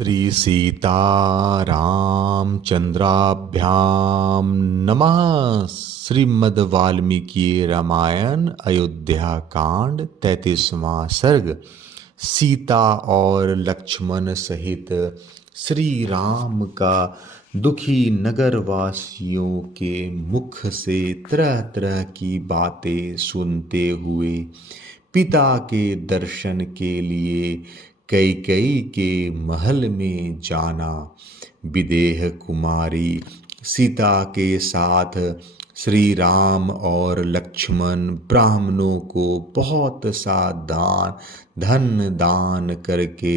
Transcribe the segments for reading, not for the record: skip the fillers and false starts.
श्री सीतारामचंद्राभ्याम नमः। श्रीमद् वाल्मीकि रामायण अयोध्या कांड 33वां सर्ग। सीता और लक्ष्मण सहित श्री राम का दुखी नगरवासियों के मुख से तरह तरह की बातें सुनते हुए पिता के दर्शन के लिए कैकेयी के महल में जाना। विदेह कुमारी सीता के साथ श्री राम और लक्ष्मण ब्राह्मणों को बहुत सा धन दान करके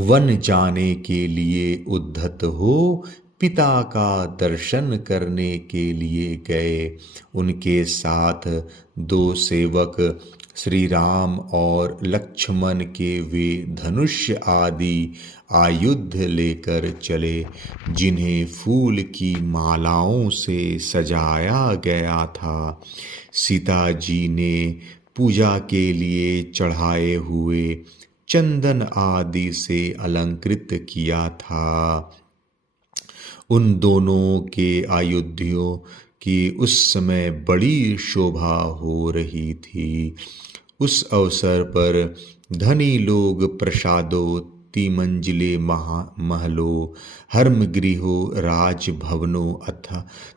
वन जाने के लिए उद्धत हो पिता का दर्शन करने के लिए गए। उनके साथ दो सेवक श्री राम और लक्ष्मण के वे धनुष आदि आयुध लेकर चले, जिन्हें फूल की मालाओं से सजाया गया था। सीता जी ने पूजा के लिए चढ़ाए हुए चंदन आदि से अलंकृत किया था। उन दोनों के आयुधियों की उस समय बड़ी शोभा हो रही थी। उस अवसर पर धनी लोग प्रसादों, तिमंजिले महलों, हर्मगृहों, राजभवनों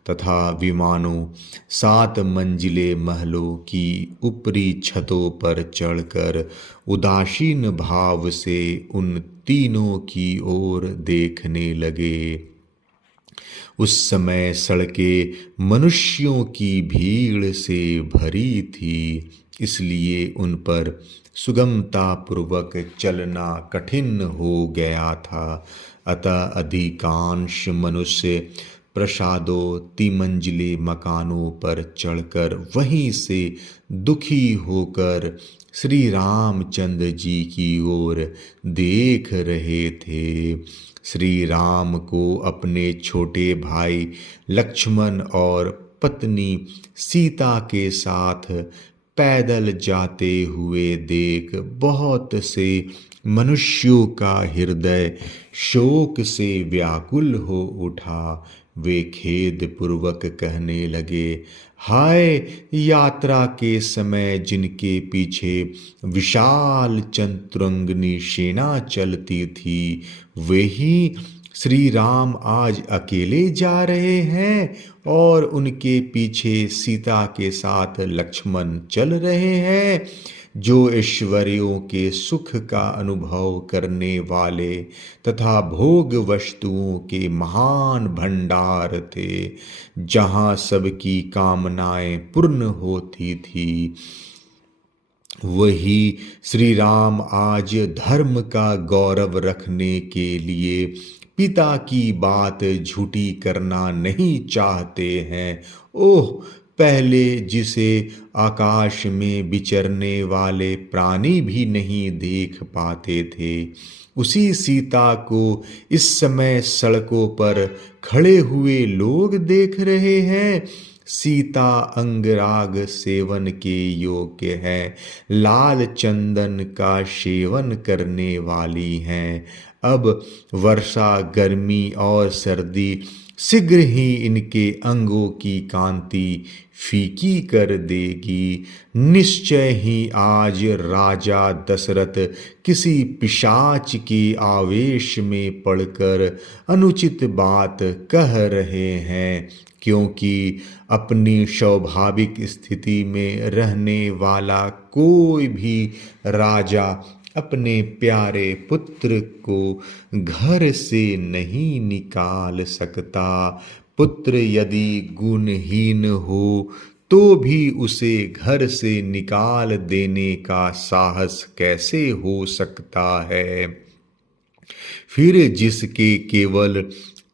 तथा विमानों, 7 मंजिले महलों की ऊपरी छतों पर चढ़कर उदासीन भाव से उन तीनों की ओर देखने लगे। उस समय सड़कें मनुष्यों की भीड़ से भरी थी, इसलिए उन पर सुगमता पूर्वक चलना कठिन हो गया था। अतः अधिकांश मनुष्य प्रसादों, तिमंजिले मकानों पर चढ़कर वहीं से दुखी होकर श्री रामचंद्र जी की ओर देख रहे थे। श्री राम को अपने छोटे भाई लक्ष्मण और पत्नी सीता के साथ पैदल जाते हुए देख बहुत से मनुष्यों का हृदय शोक से व्याकुल हो उठा। वे खेद पूर्वक कहने लगे, हाय, यात्रा के समय जिनके पीछे विशाल चतुरंगिनी सेना चलती थी, वे ही श्री राम आज अकेले जा रहे हैं और उनके पीछे सीता के साथ लक्ष्मण चल रहे हैं, जो ऐश्वर्यों के सुख का अनुभव करने वाले तथा भोग वस्तुओं के महान भंडार थे, जहाँ सबकी कामनाएं पूर्ण होती थी। वही श्री राम आज धर्म का गौरव रखने के लिए पिता की बात झूठी करना नहीं चाहते हैं। ओह, पहले जिसे आकाश में विचरने वाले प्राणी भी नहीं देख पाते थे, उसी सीता को इस समय सड़कों पर खड़े हुए लोग देख रहे हैं। सीता अंगराग सेवन के योग्य है, लाल चंदन का सेवन करने वाली हैं। अब वर्षा, गर्मी और सर्दी शीघ्र ही इनके अंगों की कांति फीकी कर देगी। निश्चय ही आज राजा दशरथ किसी पिशाच के आवेश में पड़कर अनुचित बात कह रहे हैं, क्योंकि अपनी स्वाभाविक स्थिति में रहने वाला कोई भी राजा अपने प्यारे पुत्र को घर से नहीं निकाल सकता। पुत्र यदि गुणहीन हो तो भी उसे घर से निकाल देने का साहस कैसे हो सकता है। फिर जिसके केवल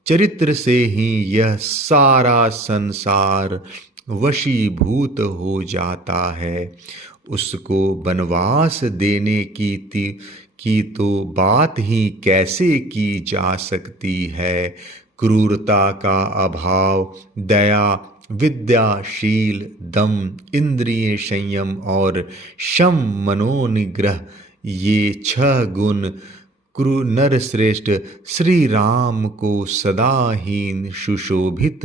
चरित्र से ही यह सारा संसार वशीभूत हो जाता है, उसको वनवास देने की तो बात ही कैसे की जा सकती है। क्रूरता का अभाव, दया, विद्याशील, दम, इंद्रिय संयम और शम मनोनिग्रह, ये 6 गुण कुरु नर श्रेष्ठ श्री राम को सदा ही सुशोभित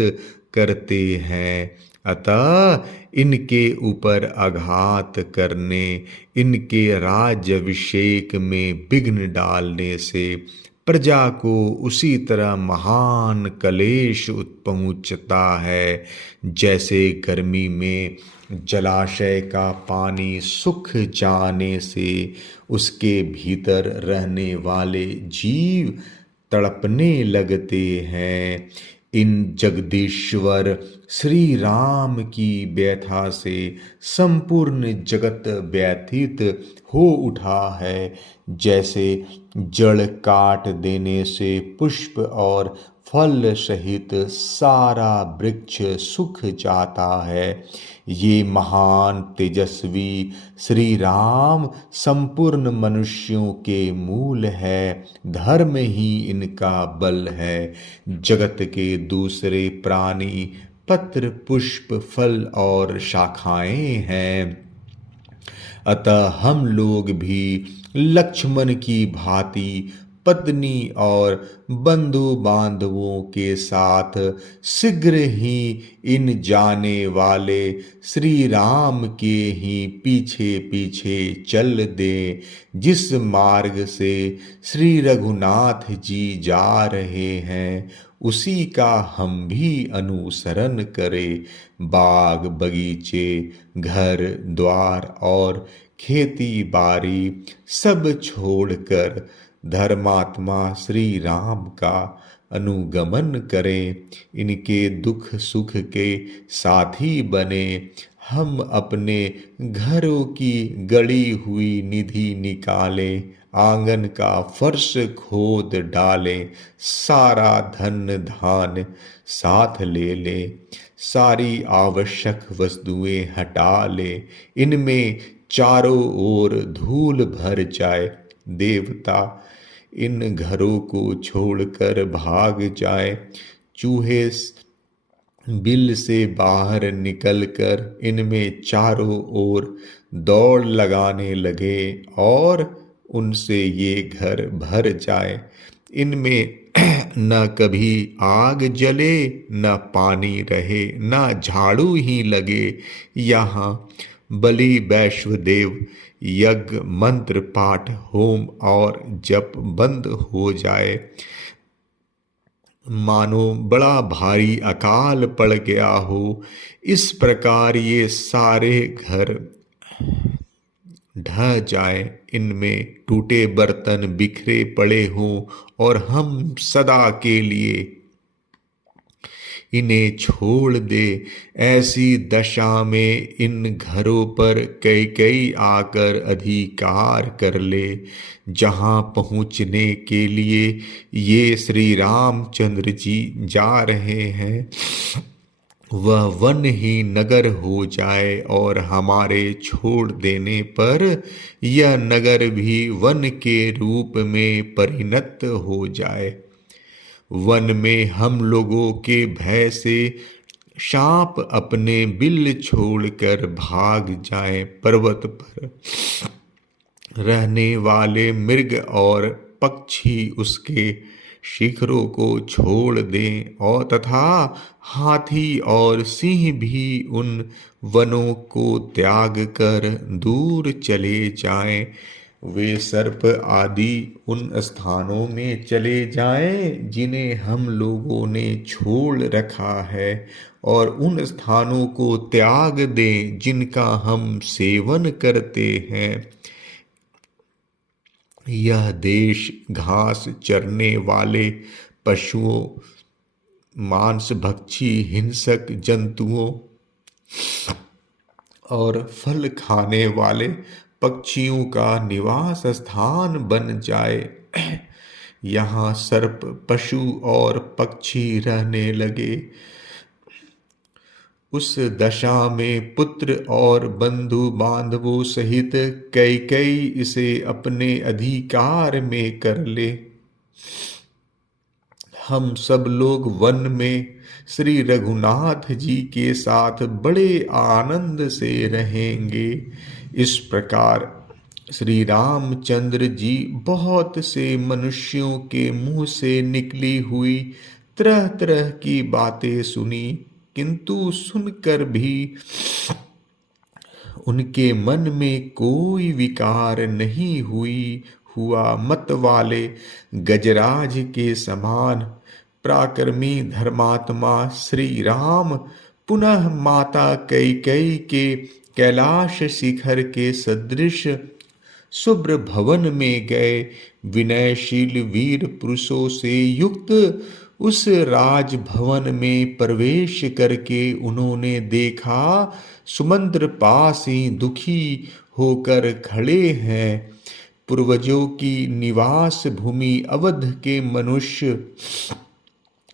करते हैं। अतः इनके ऊपर आघात करने, इनके राज्याभिषेक में विघ्न डालने से प्रजा को उसी तरह महान कलेश पहुँचता है, जैसे गर्मी में जलाशय का पानी सूख जाने से उसके भीतर रहने वाले जीव तड़पने लगते हैं। इन जगदीश्वर श्री राम की व्यथा से संपूर्ण जगत व्यथित हो उठा है। जैसे जड़ काट देने से पुष्प और फल सहित सारा वृक्ष सूख जाता है, ये महान तेजस्वी श्री राम संपूर्ण मनुष्यों के मूल है। धर्म ही इनका बल है। जगत के दूसरे प्राणी पत्र, पुष्प, फल और शाखाएं हैं। अतः हम लोग भी लक्ष्मण की भांति पत्नी और बंधु बांधवों के साथ शीघ्र ही इन जाने वाले श्री राम के ही पीछे पीछे चल दे। जिस मार्ग से श्री रघुनाथ जी जा रहे हैं उसी का हम भी अनुसरण करें। बाग बगीचे, घर द्वार और खेती बाड़ी सब छोड़कर धर्मात्मा श्री राम का अनुगमन करें। इनके दुख सुख के साथी बने। हम अपने घरों की गड़ी हुई निधि निकालें, आंगन का फर्श खोद डालें, सारा धन धान साथ ले लें, सारी आवश्यक वस्तुएं हटा लें, इनमें चारों ओर धूल भर जाए। देवता इन घरों को छोड़कर भाग जाए। चूहे बिल से बाहर निकलकर इनमें चारों ओर दौड़ लगाने लगे और उनसे ये घर भर जाए। इनमें न कभी आग जले, न पानी रहे, न झाड़ू ही लगे। यहाँ बलि, वैश्वदेव, यज्ञ, मंत्र पाठ, होम और जप बंद हो जाए, मानो बड़ा भारी अकाल पड़ गया हो। इस प्रकार ये सारे घर ढह जाए, इनमें टूटे बर्तन बिखरे पड़े हों और हम सदा के लिए इन्हें छोड़ दे। ऐसी दशा में इन घरों पर कई आकर अधिकार कर ले। जहाँ पहुँचने के लिए ये श्री रामचंद्र जी जा रहे हैं वह वन ही नगर हो जाए और हमारे छोड़ देने पर यह नगर भी वन के रूप में परिणत हो जाए। वन में हम लोगों के भय से सांप अपने बिल छोड़कर भाग जाएं। पर्वत पर रहने वाले मृग और पक्षी उसके शिखरों को छोड़ दें और तथा हाथी और सिंह भी उन वनों को त्याग कर दूर चले जाएं। वे सर्प आदि उन स्थानों में चले जाएं जिन्हें हम लोगों ने छोड़ रखा है और उन स्थानों को त्याग दें जिनका हम सेवन करते हैं। यह देश घास चरने वाले पशुओं, मांस भक्षी हिंसक जंतुओं और फल खाने वाले पक्षियों का निवास स्थान बन जाए। यहाँ सर्प, पशु और पक्षी रहने लगे। उस दशा में पुत्र और बंधु बांधवों सहित कई इसे अपने अधिकार में कर ले। हम सब लोग वन में श्री रघुनाथ जी के साथ बड़े आनंद से रहेंगे। इस प्रकार श्री रामचंद्र जी बहुत से मनुष्यों के मुंह से निकली हुई तरह तरह की बातें सुनी, किंतु सुनकर भी उनके मन में कोई विकार नहीं हुआ। मत वाले गजराज के समान पराक्रमी धर्मात्मा श्री राम पुनः माता कैकेयी के कैलाश शिखर के सदृश शुभ्र भवन में गए। विनयशील वीर पुरुषों से युक्त उस राजभवन में प्रवेश करके उन्होंने देखा सुमंत्र पास ही दुखी होकर खड़े हैं। पूर्वजों की निवास भूमि अवध के मनुष्य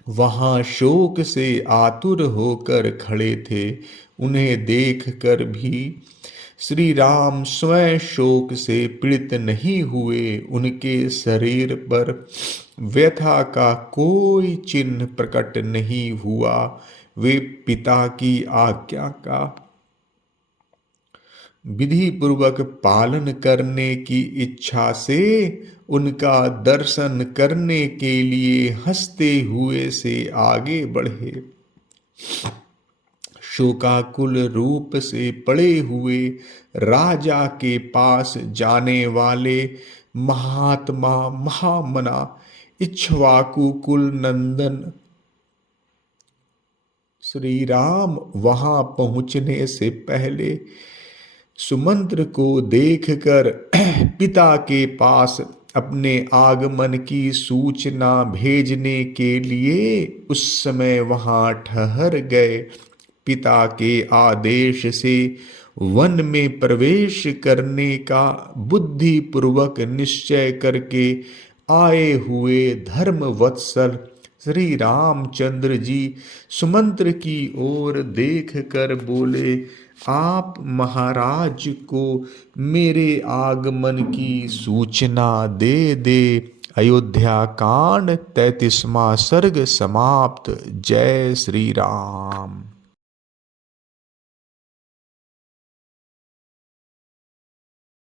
वहां शोक से आतुर होकर खड़े थे। उन्हें देखकर भी श्री राम स्वयं शोक से पीड़ित नहीं हुए। उनके शरीर पर व्यथा का कोई चिन्ह प्रकट नहीं हुआ। वे पिता की आज्ञा का विधि पूर्वक पालन करने की इच्छा से उनका दर्शन करने के लिए हंसते हुए से आगे बढ़े। शोकाकुल रूप से पड़े हुए राजा के पास जाने वाले महात्मा महामना इक्ष्वाकु कुल नंदन श्री राम वहां पहुंचने से पहले सुमंत्र को देखकर पिता के पास अपने आगमन की सूचना भेजने के लिए उस समय वहां ठहर गए। पिता के आदेश से वन में प्रवेश करने का बुद्धि पूर्वक निश्चय करके आए हुए धर्म वत्सल श्री रामचंद्र जी सुमंत्र की ओर देख कर बोले, आप महाराज को मेरे आगमन की सूचना दे। अयोध्या कांड 33वां सर्ग समाप्त। जय श्री राम।